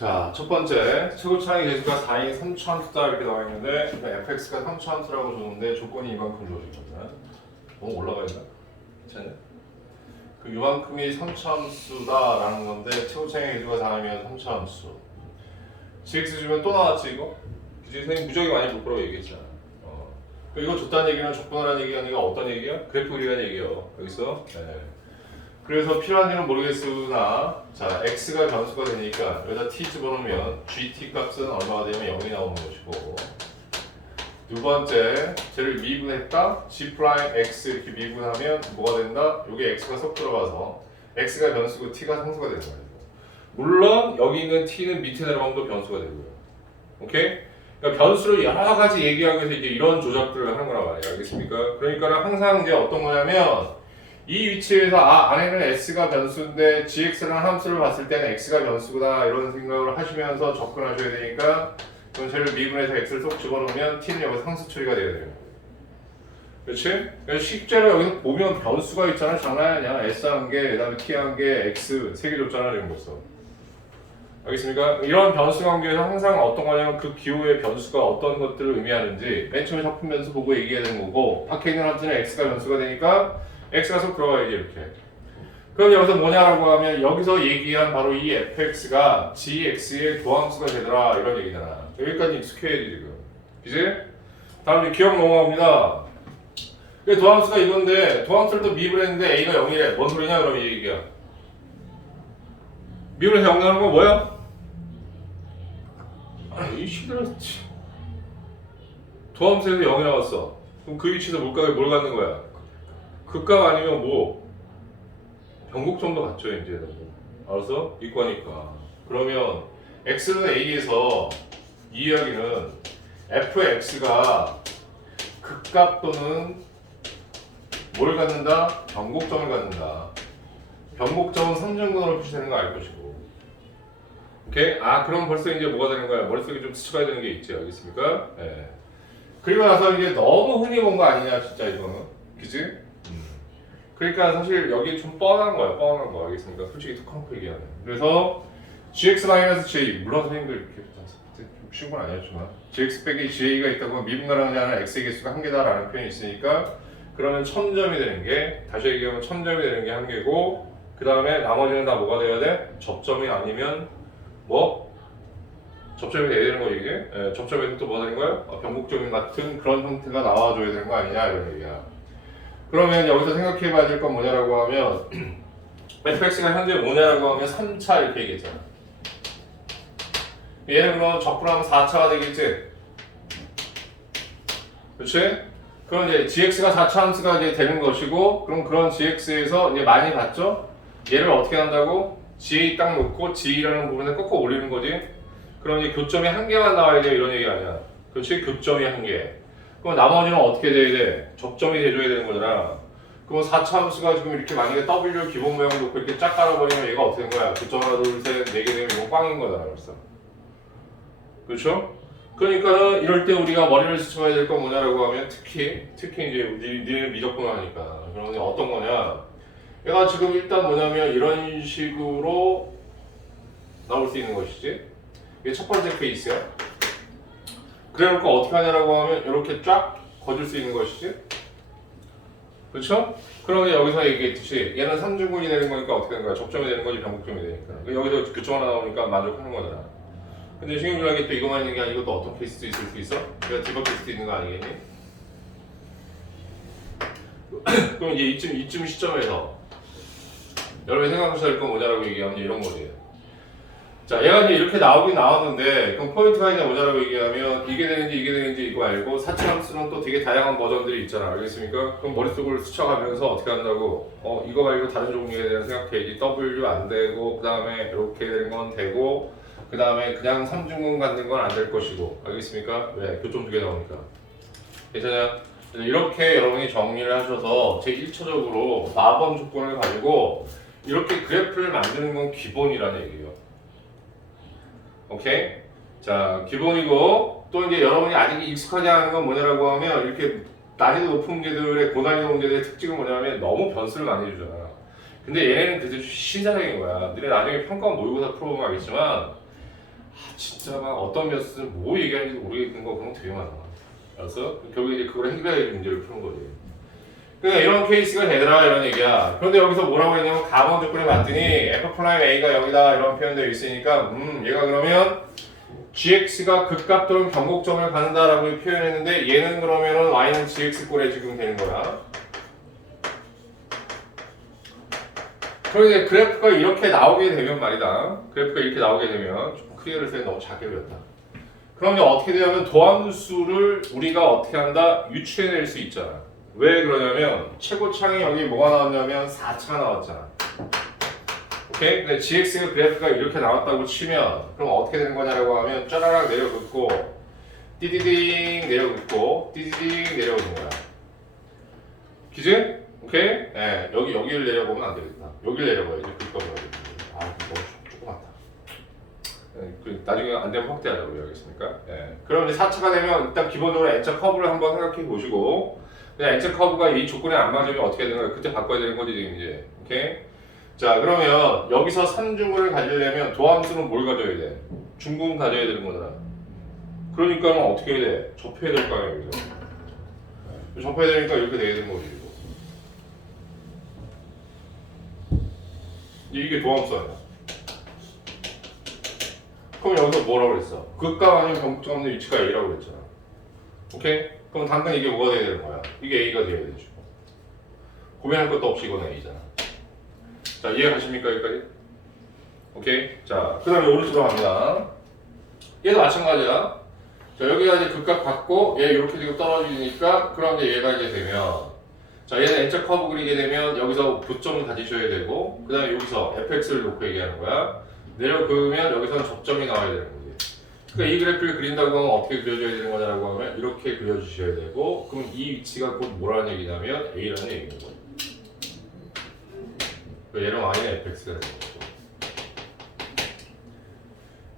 자, 첫 번째 최고차의 계수가 4인 3차함수다 이렇게 나와 있는데 fx가 3차함수라고 줬는데 조건이 이만큼 주어지거든. 너무 올라가 있나? 괜찮냐? 그 이만큼이 3차함수다라는 건데 최고차의 계수가 4이면 3차함수. gx 주면 또 나왔지 이거? 그치? 선생님 무지하게 많이 볼 거라고 얘기했잖아. 이거 줬다는 얘기는 조건하라는 얘기가 아니라 어떤 얘기야? 그래프 그리라는 얘기예요. 여기서. 네. 그래서 필요한지는 모르겠으나 자 x가 변수가 되니까 여기다 t 집어넣으면 gt 값은 얼마가 되면 0이 나오는 것이고 두 번째 쟤를 미분했다 g 프라임 x 이렇게 미분하면 뭐가 된다? 여기 x가 쏙 들어가서 x가 변수고 t가 상수가 되는 거예요. 물론 여기 있는 t는 밑에 내려가면 또 변수가 되고요. 오케이? 그러니까 변수를 여러 가지 얘기하기 위해서 이제 이런 조작들을 하는 거란 말이에요. 알겠습니까? 그러니까 항상 이제 어떤 거냐면 이 위치에서 안에는 s가 변수인데 gx라는 함수를 봤을 때는 x가 변수구나 이런 생각을 하시면서 접근하셔야 되니까 그럼 쟤를 미분해서 x를 쏙 집어넣으면 t는 여기서 상수 처리가 돼야 돼요. 그렇지? 그래서 실제로 여기서 보면 변수가 있잖아. 장난 아니야. s 한 개, 그 다음에 t 한 개, x 세 개 줬잖아. 지금 벌써. 알겠습니까? 이런 변수 관계에서 항상 어떤 거냐면 그 기호의 변수가 어떤 것들을 의미하는지 맨 처음에 작품 변수 보고 얘기해야 되는 거고 밖에 있는 함수는 x가 변수가 되니까 x가 쏙 들어가야지 이렇게. 그럼 여기서 뭐냐라고 하면 여기서 얘기한 바로 이 fx가 gx의 도함수가 되더라 이런 얘기잖아. 여기까지 익숙해야지 지금. 그지? 다음 이제 기억 넘어갑니다. 도함수가 이건데 도함수를 또 미분했는데 a가 0이래. 뭔 소리냐 그럼 이 얘기야. 미분해서 0 나오는 건 뭐야? 이 시들아 도함수에서 0이 나왔어. 그럼 그 위치에서 물값에 뭘 갖는 거야? 극값 아니면 뭐 변곡점도 갖죠 이제. 알아서 이과니까. 그러면 x는 a에서 이 이야기는 fx가 극값 또는 뭘 갖는다? 변곡점을 갖는다. 변곡점은 삼중근으로 표시되는 거 알 것이고. 오케이? 그럼 벌써 이제 뭐가 되는 거야? 머릿속에 좀 스쳐가야 되는 게 있지. 알겠습니까? 예. 그리고 나서 이제 너무 흔히 본 거 아니냐 진짜 이거는. 그치? 그러니까 사실 여기 좀 뻔한 거야. 뻔한 거. 알겠습니까? 솔직히 톡하고 얘기하면. 그래서 gx-j 물론 선생님들 이렇게 좀 쉬운 건 아니었지만 gx 빼기 ga가 있다고 하면 미분가라는 자는 x의 개수가 한 개다라는 표현이 있으니까 그러면 1000점이 되는 게 다시 얘기하면 1000점이 되는 게 한 개고 그 다음에 나머지는 다 뭐가 돼야 돼? 접점이 아니면 뭐? 접점이 돼야 되는 거 이게? 예, 접점에서 또 뭐가 되는 거야? 변곡점 같은 그런 형태가 나와줘야 되는 거 아니냐 이런 얘기야. 그러면 여기서 생각해 봐야 될 건 뭐냐라고 하면 fx가 현재 뭐냐라고 하면 3차 이렇게 얘기했잖아. 얘는 그럼 적분하면 4차가 되겠지? 그렇지? 그럼 이제 gx가 4차 함수가 이제 되는 것이고 그럼 그런 gx에서 이제 많이 봤죠? 얘를 어떻게 한다고? g 딱 놓고 g라는 부분에 꺾어 올리는 거지? 그럼 이제 교점이 한 개만 나와야 돼 이런 얘기 아니야. 그렇지? 교점이 한 개. 그럼 나머지는 어떻게 돼야 돼? 접점이 돼줘야 되는 거잖아. 그럼 4차 함수가 지금 이렇게 만약에 W 기본 모양 놓고 이렇게 쫙 깔아버리면 얘가 어떻게 된 거야? 교점 하나, 둘, 셋, 네 개 되면 이건 꽝인 거잖아, 벌써. 그렇죠? 그러니까 이럴 때 우리가 머리를 스쳐야 될 건 뭐냐라고 하면 특히 이제 니는 미적분을 하니까 그러면 어떤 거냐? 얘가 지금 일단 뭐냐면 이런 식으로 나올 수 있는 것이지. 이게 첫 번째 케이스야. 그래놓고 어떻게 하냐라고 하면 이렇게 쫙 거줄 수 있는 것이지. 그렇죠? 그러면 여기서 얘기했듯이 얘는 삼중근이 되는 거니까 어떻게 되는 거야? 접점이 되는 거지 변곡점이 되니까. 여기서 교점 하나 나오니까 만족하는 거잖아. 근데 신경질하게 또 이것만 있는 게 아니고 또 어떤 케이스도 있을 수 있어? 내가 뒤바뀔 수도 있는 거 아니겠니? 그럼 이제 이쯤 시점에서 여러분이 생각하셔야 될 건 뭐냐라고 얘기하면 이런 거지. 자, 얘가 이제 이렇게 나오긴 나왔는데 그럼 포인트가 이제 뭐냐라고 얘기하면 이게 되는지 이거 알고 4차 함수는 또 되게 다양한 버전들이 있잖아. 알겠습니까? 그럼 머릿속을 스쳐가면서 어떻게 한다고? 이거 말고 다른 종류에 대한 생각해야지. W 안 되고 그 다음에 이렇게 되는 건 되고 그 다음에 그냥 삼중근 갖는 건 안 될 것이고. 알겠습니까? 왜? 교점 두 개 나오니까. 괜찮아요? 이렇게 여러분이 정리를 하셔서 제1차적으로 마법 조건을 가지고 이렇게 그래프를 만드는 건 기본이라는 얘기예요. 오케이? 자, 기본이고 또 이제 여러분이 아직 익숙하지 않은 건 뭐냐라고 하면 이렇게 난이도 높은 문제들의 고난이도 문제들의 특징은 뭐냐면 너무 변수를 많이 주잖아. 근데 얘네는 되게 신사적인 거야. 너네 나중에 평가원 모의고사 풀어보면 알겠지만 진짜 막 어떤 몇은 뭐 얘기하는지 모르겠는 거 그런 거 되게 많아. 그래서 결국에 이제 그걸 해결해야 문제를 푸는 거지. 그러니까 이런 케이스가 되더라 이런 얘기야. 그런데 여기서 뭐라고 했냐면 가번 조건을 봤더니 f 프라임 a가 여기다 이런 표현되어 있으니까 얘가 그러면 gx가 극값 또는 변곡점을 갖는다라고 표현했는데 얘는 그러면은 y는 gx 꼴에 지금 되는 거야. 그런데 그래프가 이렇게 나오게 되면 말이다. 그래프가 이렇게 나오게 되면 좀 크리어를 때 너무 작게 그렸다. 그러면 어떻게 되냐면 도함수를 우리가 어떻게 한다? 유추해낼 수 있잖아. 왜 그러냐면 최고창이 여기 뭐가 나왔냐면 4차가 나왔잖아. 오케이? 근데 gx가 그래프가 이렇게 나왔다고 치면 그럼 어떻게 되는 거냐라고 하면 짜라락 내려긋고 띠디딩 내려긋고 띠디딩 내려오는 거야. 그지? 오케이? 예, 여기를 내려보면 안 되겠다. 여기를 내려봐야지. 그거를 너무 조그맣다. 나중에 안 되면 확대하자고요. 알겠습니까? 예. 그럼 이제 4차가 되면 일단 기본적으로 N자 커브를 한번 생각해 보시고 그냥 N자 커브가 이 조건에 안 맞으면 어떻게 되는 거야? 그때 바꿔야 되는 거지 지금 이제. 오케이? 자 그러면 여기서 산중을 가지려면 도함수는 뭘 가져야 돼? 중분 가져야 되는 거잖아. 그러니까 어떻게 해야 돼? 접해야 될 거 아니야 여기서. 접해야 되니까 이렇게 돼야 되는 거지. 이게 도함수 아니야. 그럼 여기서 뭐라고 그랬어? 극값 아니면 변곡점 없는 위치가 A라고 그랬잖아. 오케이? 그럼 당장 이게 뭐가 돼야 되는 거야? 이게 A가 돼야 되죠. 고민할 것도 없이 이거는 A잖아. 자, 이해가십니까? 여기까지? 오케이? 자, 그 다음에 오른쪽으로 갑니다. 얘도 마찬가지야. 자, 여기가 이제 극값 갖고 얘 이렇게 지금 떨어지니까 그럼 이제 얘가 이제 되면 자, 얘는 N자 커브 그리게 되면 여기서 부점을 가지셔야 되고 그 다음에 여기서 fx를 놓고 얘기하는 거야. 내려 그으면 여기서는 접점이 나와야 되는 거지. 그러니까 이 그래프를 그린다고 하면 어떻게 그려줘야 되는 거냐라고 하면 이렇게 그려주셔야 되고 그럼 이 위치가 곧 뭐라는 얘기냐면 A라는 얘기인 거예요. 얘는 Y는 fx가 되는 거죠.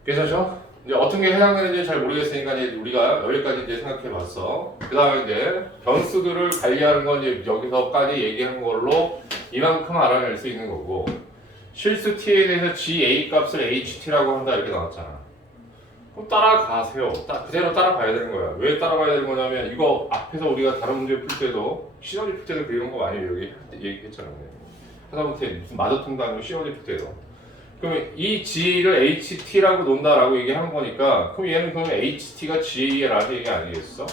괜찮죠? 이제 어떤 게 해당되는지 잘 모르겠으니까 이제 우리가 여기까지 이제 생각해봤어. 그 다음에 이제 변수들을 관리하는 건 이제 여기서까지 얘기한 걸로 이만큼 알아낼 수 있는 거고 실수 t에 대해서 ga 값을 ht라고 한다 이렇게 나왔잖아. 그럼 따라가세요. 그대로 따라가야 되는 거야. 왜 따라가야 되는 거냐면 이거 앞에서 우리가 다른 문제 풀 때도 시너지 풀 때도 그런 거 많이 얘기했잖아. 하다못해 무슨 마저통당 시너지 풀 때도. 그러면 이 G를 HT라고 논다라고 얘기하는 거니까 그럼 얘는 그러면 HT가 GA라는 얘기 아니겠어?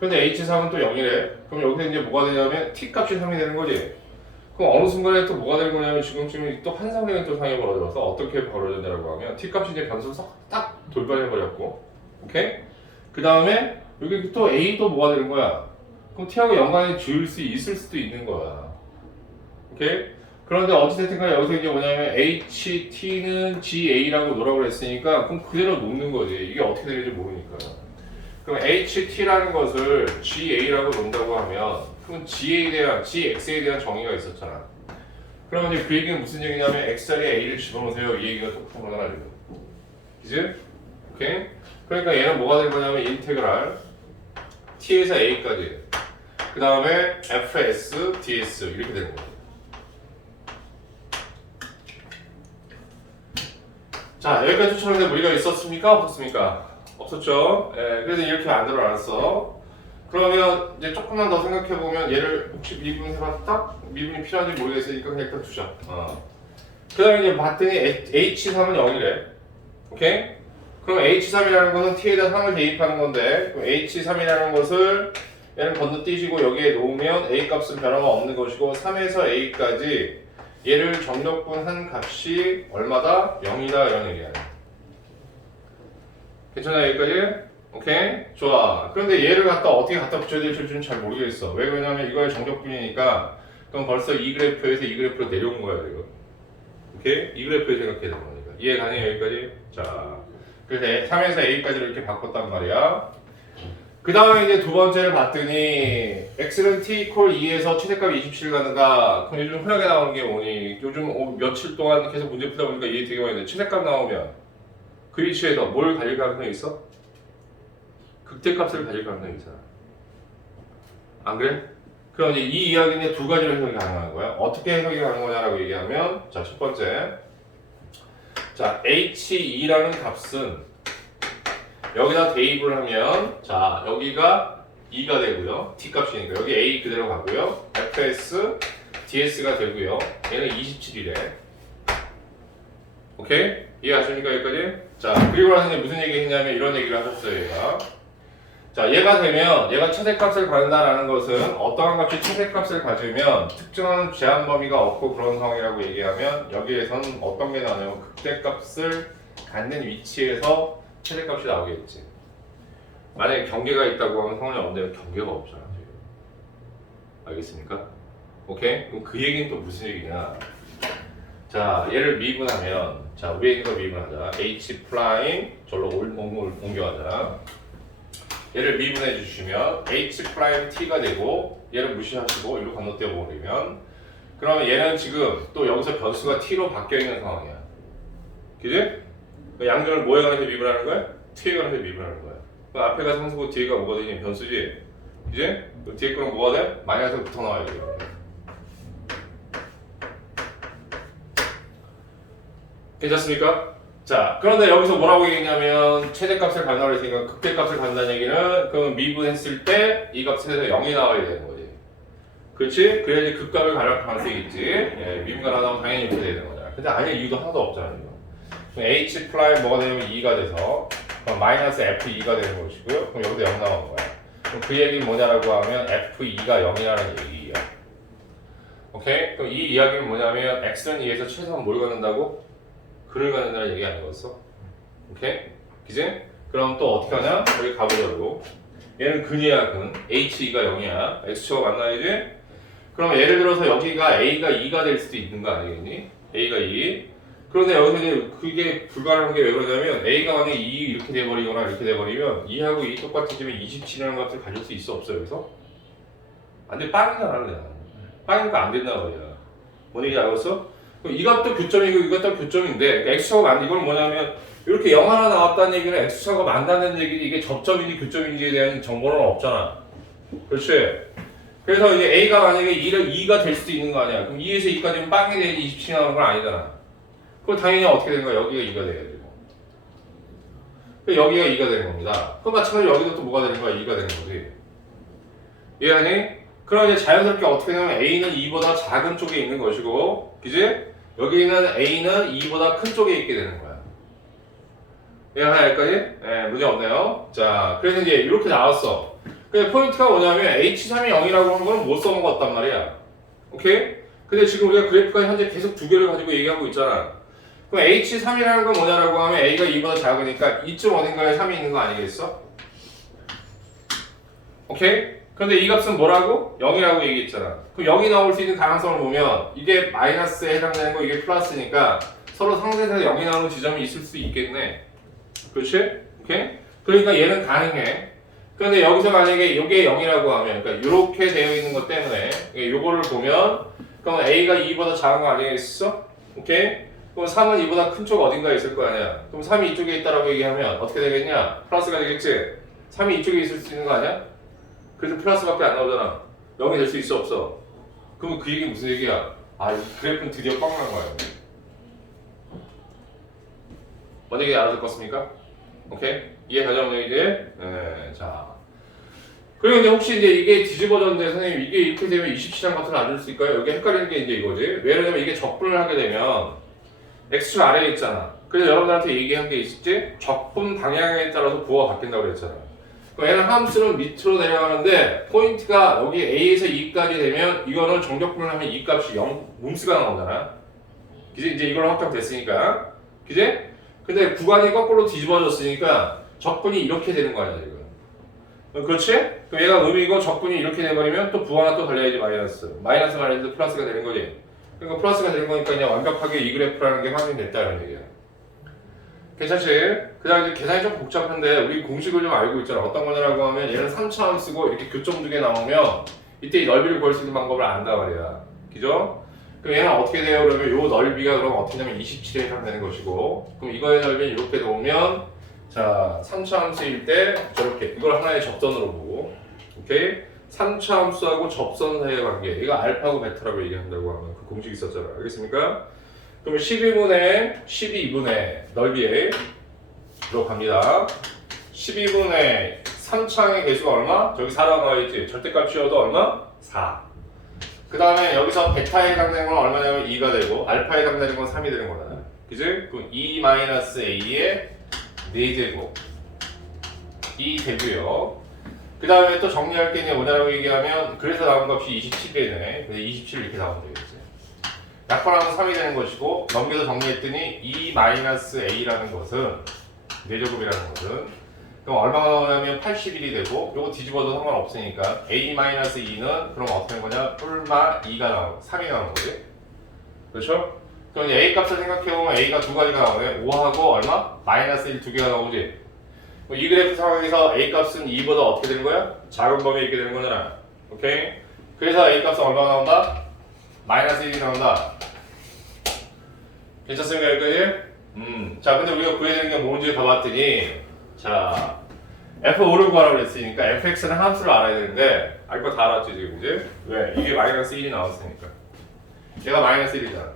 근데 H3은 또 0이래. 그럼 여기서 이제 뭐가 되냐면 T 값이 3이 되는 거지. 그럼 어느 순간에 또 뭐가 되는 거냐면 지금 또 환상적인 또 상황이 벌어져서 어떻게 벌어졌냐라고 하면 T 값이 이제 변수를 딱 돌변해버렸고 오케이? 그 다음에 여기 또 A도 뭐가 되는 거야? 그럼 T하고 연관이 지을 수 있을 수도 있는 거야. 오케이? 그런데 어찌됐든 간에 여기서 이제 뭐냐면 HT는 GA라고 놓으라고 했으니까 그럼 그대로 놓는 거지. 이게 어떻게 되는지 모르니까. 그럼 HT라는 것을 GA라고 놓는다고 하면 그럼 GX에 대한 정의가 있었잖아. 그러면 이제 그 얘기는 무슨 얘기냐면 X자리에 A를 집어넣으세요. 이 얘기가 똑똑한 거잖아 지금. 그치? 오케이? 그러니까 얘는 뭐가 된 거냐면 인테그랄 T에서 A까지 그 다음에 FS, DS 이렇게 되는 거야. 자, 여기까지 추천하는데 무리가 있었습니까? 없었습니까? 없었죠? 예, 그래서 이렇게 만들어놨어. 그러면 이제 조금만 더 생각해보면 얘를 혹시 미분 해봤다? 미분이 필요한지 모르겠으니까 그냥 일단 두자. 그 다음에 이제 봤더니 H3은 0이래. 오케이? 그럼 H3이라는 것은 T에다 3을 대입하는 건데 그럼 H3이라는 것을 얘는 건너뛰시고 여기에 놓으면 A 값은 변화가 없는 것이고 3에서 A까지 얘를 정적분한 값이 얼마다? 0이다 이런 얘기야. 괜찮아 여기까지? 오케이? 좋아. 그런데 얘를 어떻게 갖다 붙여야 될지 좀 잘 모르겠어. 왜 그러냐면 이거의 정적분이니까 그럼 벌써 이 그래프에서 이 그래프로 내려온 거야 이거. 오케이? 이 그래프에 생각해야 되는 거니까. 이해 가네요 여기까지? 자, 그래서 3에서 A까지를 이렇게 바꿨단 말이야. 그 다음에 이제 두 번째를 봤더니 x는 t 이퀄 2에서 최대값 27 가는가. 그럼 요즘 흔하게 나오는 게 뭐니? 요즘 며칠 동안 계속 문제 풀다 보니까 이해 되게 많이 돼. 최대값 나오면 그 위치에서 뭘 가질 가능성이 있어? 극대값을 가질 가능성이 있잖아. 안 그래? 그럼 이제 이 이야기는 두 가지로 해석이 가능한 거야. 어떻게 해석이 가능한 거냐라고 얘기하면 자, 첫 번째 자, H2라는 값은 여기다 대입을 하면 자, 여기가 2가 되고요. t 값이니까 여기 a 그대로 가고요. fs ds가 되고요. 얘는 27이래. 오케이? 이해하십니까 여기까지? 자, 그리고 나서 이제 무슨 얘기 했냐면 이런 얘기를 하셨어요, 얘가. 자, 얘가 되면 얘가 최대값을 가진다라는 것은 어떠한 값이 최대값을 가지면 특정한 제한 범위가 없고 그런 상황이라고 얘기하면 여기에서는 어떤 게 나오냐면 극대값을 갖는 위치에서 최대값이 나오겠지. 만약에 경계가 있다고 하면 상관이 없는데 경계가 없잖아. 지금. 알겠습니까? 오케이? 그럼 그 얘기는 또 무슨 얘기냐? 자, 얘를 미분하면 자, 위에 있는 거 미분하자. h 프라임 절로 옮겨가자. 얘를 미분해 주시면 h 프라임 t가 되고 얘를 무시하시고 이로 건너뛰어 버리면 그러면 얘는 지금 또 여기서 변수가 t로 바뀌어 있는 상황이야. 그지? 양변을 뭐에 관해서 미분하는 거야? t에 관해서 미분하는 거야. 그 앞에가 상수고 뒤에가 뭐가 되니? 변수지? 그지? 그 뒤에 거는 뭐가 돼? 마이너스가 붙어 나와야 돼. 괜찮습니까? 자, 그런데 여기서 뭐라고 얘기했냐면 최대값을 간다고 했으니까 극대값을 간다는 얘기는 그럼 미분했을 때 이 값에서 0이 나와야 되는 거지. 그렇지? 그래야지 극값을 가할 가능성이 있지. 예, 미분가 나오면 당연히 이렇게 되는 거잖아. 근데 아닐 이유도 하나도 없잖아. 그럼 h 프라임 뭐가 되면 2가 돼서 그럼 마이너스 f2가 되는 것이고요. 그럼 여기도 0 나오는 거야. 그럼 그 얘기는 뭐냐라고 하면 f2가 0이라는 얘기야. 오케이? 그럼 이 이야기는 뭐냐면 x는 2에서 최소한 뭘 갖는다고? 근을 갖는다는 얘기 아니었어? 오케이? 그지? 그럼 또 어떻게 하냐? 여기 가보자고. 얘는 근이야, 근. h2가 0이야. x축가 만나야지? 그럼 예를 들어서 여기가 a가 2가 될 수도 있는 거 아니겠니? a가 2. 그런데 여기서 이제 그게 불가능한 게 왜 그러냐면 a가 만약에 2 이렇게 돼버리거나 이렇게 돼버리면 2하고 2 똑같아지면 27이라는 값을 가질 수 있어 없어 여기서? 안 돼, 빵이잖아 그냥. 빵이니까 안 된단 말이야. 뭔 얘기인지 알았어? 이 값도 교점이고 이것도 교점인데 그러니까 x축가 만 이건 뭐냐면 이렇게 0 하나 나왔다는 얘기는 x축가 만다는 얘기는 이게 접점인지 교점인지에 대한 정보는 없잖아. 그렇지? 그래서 이제 a가 만약에 2가 될 수도 있는 거 아니야. 그럼 2에서 2까지는 빵이 돼야지 27이 나오는 건 아니잖아. 그럼 당연히 어떻게 되는 거야? 여기가 2가 돼야지. 여기가 2가 되는 겁니다. 그럼 마찬가지로 여기도 또 뭐가 되는 거야? 2가 되는 거지. 이해하니? 그럼 이제 자연스럽게 어떻게 되냐면 a는 2보다 작은 쪽에 있는 것이고, 그지? 여기는 a는 2보다 큰 쪽에 있게 되는 거야. 이해하냐 여기까지? 네, 문제 없네요. 자, 그래서 이제 이렇게 나왔어. 근데 포인트가 뭐냐면 h3이 0이라고 하는 거는 못 써먹었단 말이야. 오케이? 근데 지금 우리가 그래프가 현재 계속 두 개를 가지고 얘기하고 있잖아. 그럼 h3이라는 건 뭐냐라고 하면 a가 2보다 작으니까 이쯤 어딘가에 3이 있는 거 아니겠어? 오케이? 근데 이 값은 뭐라고? 0이라고 얘기했잖아. 그럼 0이 나올 수 있는 가능성을 보면 이게 마이너스에 해당되는 거 이게 플러스니까 서로 상대에서 0이 나오는 지점이 있을 수 있겠네. 그렇지? 오케이? 그러니까 얘는 가능해. 그런데 여기서 만약에 이게 0이라고 하면 그러니까 이렇게 되어 있는 것 때문에 요거를 보면 그럼 a가 2보다 작은 거 아니겠어? 오케이? 그럼 3은 2보다 큰 쪽 어딘가에 있을 거 아니야. 그럼 3이 이쪽에 있다라고 얘기하면 어떻게 되겠냐? 플러스가 되겠지? 3이 이쪽에 있을 수 있는 거 아니야? 그래서 플러스밖에 안 나오잖아. 0이 될 수 있어 없어? 그럼 그 얘기 무슨 얘기야? 아, 이 그래프는 드디어 뻥 난 거야. 뭔 얘기 알아듣겠습니까? 오케이? 이해가죠, 얘기지? 네, 자. 그리고 이제 혹시 이제 이게 뒤집어졌는데 선생님 이게 이렇게 되면 27한 값을 안 줄 수 있을까요? 여기 헷갈리는 게 이제 이거지. 왜냐면 이게 적분을 하게 되면 x축 아래에 있잖아. 그래서 여러분들한테 얘기한 게 있었지? 적분 방향에 따라서 부호가 바뀐다고 그랬잖아. 그럼 얘는 함수는 밑으로 내려가는데 포인트가 여기 a에서 2까지 되면 이거는 정적분을 하면 이 값이 0 음수가 나오잖아. 그지? 이제 이걸로 확정됐으니까. 그지? 근데 구간이 거꾸로 뒤집어졌으니까 적분이 이렇게 되는 거 아니야 지금. 그렇지? 그럼 얘가 음이고 적분이 이렇게 돼버리면 또 부호 하나 또 달려야지 마이너스. 마이너스 플러스가 되는 거지. 그러니까 플러스가 되는 거니까 그냥 완벽하게 이 그래프라는 게 확인됐다는 얘기야. 괜찮지? 그 다음에 계산이 좀 복잡한데 우리 공식을 좀 알고 있잖아. 어떤 거냐라고 하면 얘는 3차함 쓰고 이렇게 교점 두 개 나오면 이때 이 넓이를 구할 수 있는 방법을 안다 말이야. 그죠? 그럼 얘는 어떻게 돼요? 그러면 요 넓이가 그럼 어떻게 되면 27에 해당되는 것이고 그럼 이거의 넓이는 이렇게 놓으면 자 3차 함수일 때 저렇게 이걸 하나의 접선으로 보고 오케이? 3차 함수하고 접선 사이의 관계 이거 알파고 베타라고 얘기한다고 하면 그 공식이 있었잖아. 알겠습니까? 그럼 12분의 12분의 넓이에 들어갑니다. 12분의 3창의 개수가 얼마? 저기 4라고 나와있지? 절대값 씌워도 얼마? 4. 그 다음에 여기서 베타에 해당되는 건 얼마냐면 2가 되고 알파에 해당되는 건 3이 되는 거잖아. 그지? 그럼 2-a의 4제곱 2 되고요. 그 다음에 또 정리할 게 뭐냐라고 얘기하면 그래서 나온 값이 27이네. 근데 27 이렇게 나오면 되겠지. 약분하면 3이 되는 것이고 넘겨서 정리했더니 2-a라는 것은 4제곱이라는 것은 그럼 얼마가 나오냐면 81이 되고 요거 뒤집어도 상관없으니까 a-2는 그럼 어떻게 된 거냐? 뿔마 2가 나오고 3이 나오는 거지. 그렇죠? 그럼 이제 a 값을 생각해보면 a가 두 가지가 나오네. 5하고 얼마? 마이너스 1 두 개가 나오지. 이 그래프 상황에서 a 값은 2보다 어떻게 되는 거야? 작은 범위에 있게 되는 거잖아. 오케이? 그래서 a 값은 얼마가 나온다? 마이너스 1이 나온다. 괜찮습니까 여기까지? 자 근데 우리가 구해야 되는 게 뭔지 봐봤더니 자 f5를 구하라고 그랬으니까 fx는 함수를 알아야 되는데 알 거 다 알았지 지금 그지? 왜? 이게 마이너스 1이 나왔으니까 얘가 마이너스 1이잖아.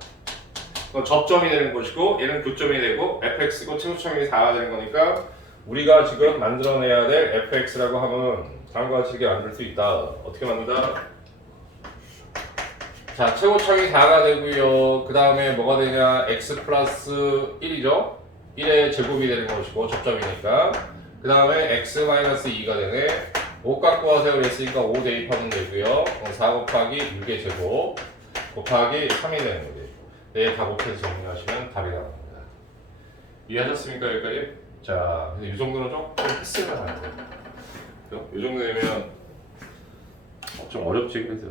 그럼 접점이 되는 것이고 얘는 교점이 되고 fx고 최고점이 4가 되는 거니까 우리가 지금 만들어내야 될 fx라고 하면 다음과 같이 이렇게 만들 수 있다. 어떻게 만든다? 자 최고점이 4가 되고요. 그 다음에 뭐가 되냐? x 플러스 1이죠? 1의 제곱이 되는 것이고 접점이니까 그 다음에 x 마이너스 2가 되네. 5 갖고 와서 그랬으니까 5 대입하면 되고요. 4 곱하기 6의 제곱 곱하기 3이 되는 거지. 네, 다 곱해서 정리하시면 답이 나옵니다. 이해하셨습니까 여기까지? 자, 근데 이 정도는 조금 했으면 안 돼요. 이 정도 되면 좀 어렵지 그래서.